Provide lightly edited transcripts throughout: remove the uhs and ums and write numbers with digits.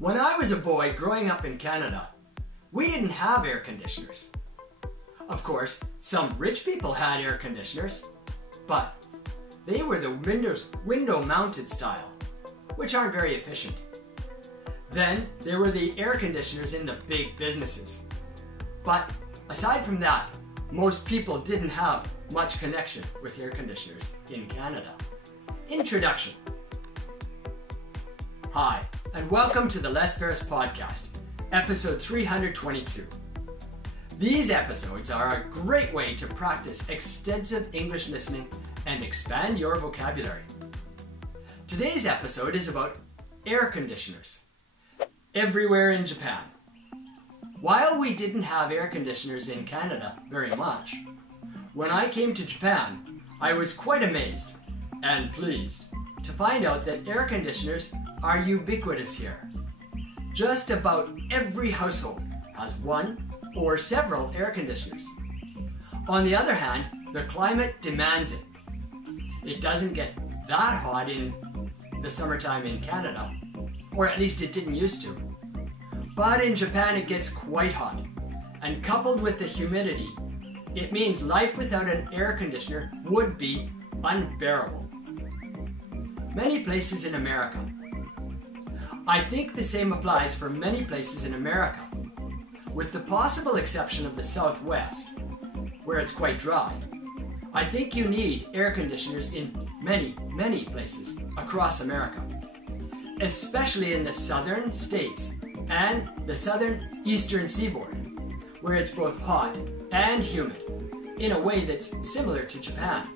When I was a boy growing up in Canada, we didn't have air conditioners. Of course, some rich people had air conditioners, but they were the window-mounted style, which aren't very efficient. Then there were the air conditioners in the big businesses. But aside from that, most people didn't have much connection with air conditioners in Canada. Introduction. Hi, and welcome to the Les Ferris Podcast, episode 322. These episodes are a great way to practice extensive English listening and expand your vocabulary. Today's episode is about air conditioners. Everywhere in Japan. While we didn't have air conditioners in Canada very much, when I came to Japan, I was quite amazed and pleased to find out that air conditioners are ubiquitous here. Just about every household has one or several air conditioners. On the other hand, the climate demands it. It doesn't get that hot in the summertime in Canada, or at least it didn't used to. But in Japan it gets quite hot, and coupled with the humidity, it means life without an air conditioner would be unbearable. Many places in America. I think the same applies for many places in America, with the possible exception of the Southwest, where it's quite dry. I think you need air conditioners in many places across America, especially in the southern states and the southern eastern seaboard, where it's both hot and humid in a way that's similar to Japan.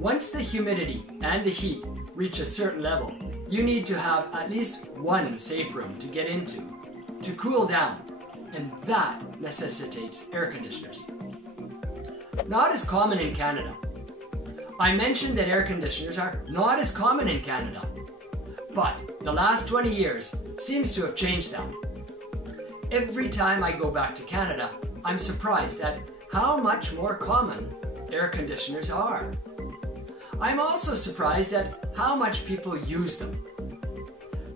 Once the humidity and the heat reach a certain level, you need to have at least one safe room to get into, to cool down, and that necessitates air conditioners. Not as common in Canada. I mentioned that air conditioners are not as common in Canada, but the last 20 years seems to have changed that. Every time I go back to Canada, I'm surprised at how much more common air conditioners are. I'm also surprised at how much people use them.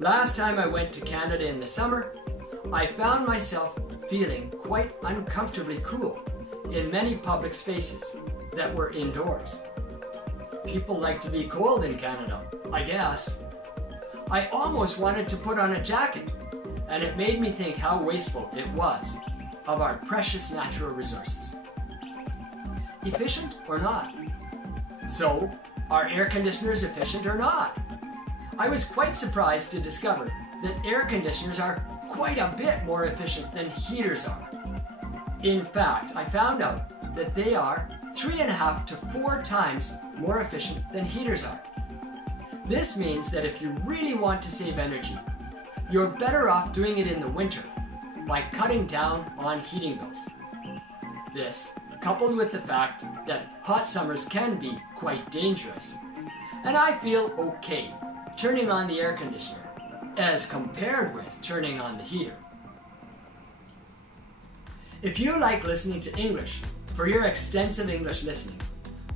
Last time I went to Canada in the summer, I found myself feeling quite uncomfortably cool in many public spaces that were indoors. People like to be cold in Canada, I guess. I almost wanted to put on a jacket, and it made me think how wasteful it was of our precious natural resources. Efficient or not? So, are air conditioners efficient or not? I was quite surprised to discover that air conditioners are quite a bit more efficient than heaters are. In fact, I found out that they are 3.5 to 4 times more efficient than heaters are. This means that if you really want to save energy, you're better off doing it in the winter by cutting down on heating bills. This, coupled with the fact that hot summers can be quite dangerous, and I feel okay turning on the air conditioner as compared with turning on the heater. If you like listening to English for your extensive English listening,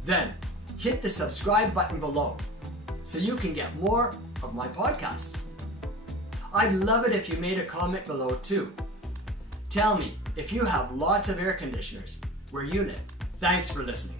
then hit the subscribe button below so you can get more of my podcasts. I'd love it if you made a comment below too. Tell me if you have lots of air conditioners where you live. Thanks for listening.